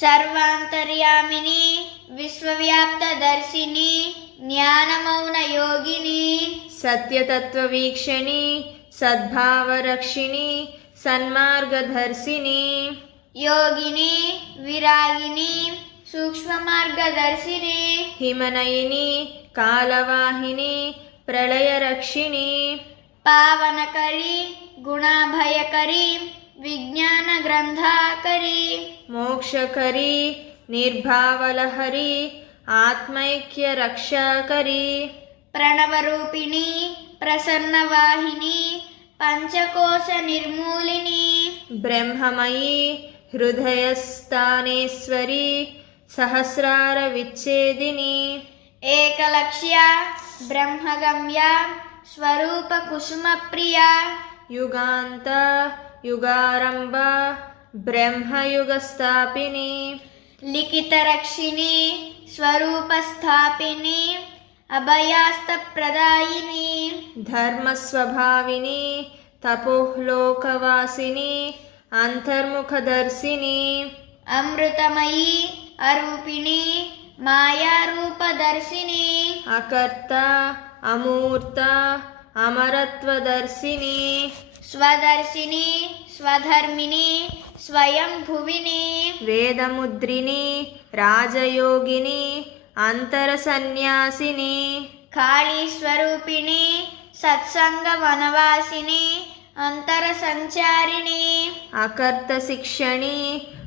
सर्वान्तर्यामिनी विश्वव्याप्तदर्शिनी ज्ञानमौनयोगिनी सत्यतत्त्ववीक्षिणी सद्भावरक्षिणी सन्मार्गधर्षिणी योगिनी विरागिनी सूक्ष्ममार्गदर्शिनी। हिमनयिनी कालवाहिनी प्रलयरक्षिणी। पावनकरी गुणाभयकरी विज्ञान విజ్ఞాన గ్రంథాకరి మోక్షకరి నిర్భావలహరి ఆత్మైక్యరక్షకరి ప్రణవరూపిణి ప్రసన్నవాహిని పంచకోశ నిర్మూలిని బ్రహ్మమయీ హృదయస్థానేశ్వరి సహస్రార విచ్ఛేదిని ఏకలక్ష్య బ్రహ్మగమ్య స్వరూప కుసుమ ప్రియ యుగాంత యుగారంభ బ్రహ్మయుగస్థాపిని లిఖిత రక్షిణి స్వరూప స్థాపిని అభయాస్త ప్రదాయిని అమరత్వదర్శిని స్వదర్శిని స్వధర్మిణి స్వయం భువిని వేదముద్రిని రాజయోగిని అంతర సన్యాసిని కాళీ స్వరూపిణి సత్సంగ వనవాసిని అంతర సంచారిణి అకర్త శిక్షణి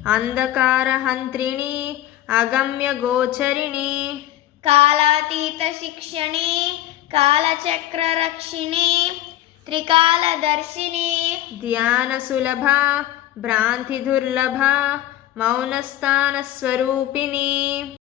అంధకారహంత్రిణి అగమ్య గోచరిణి కాలాతీత శిక్షణి కాలచక్ర రక్షిణి త్రికాలదర్శిని. ధ్యాన సులభ భ్రాంతి దుర్లభ మౌనస్థాన స్వరూపిణి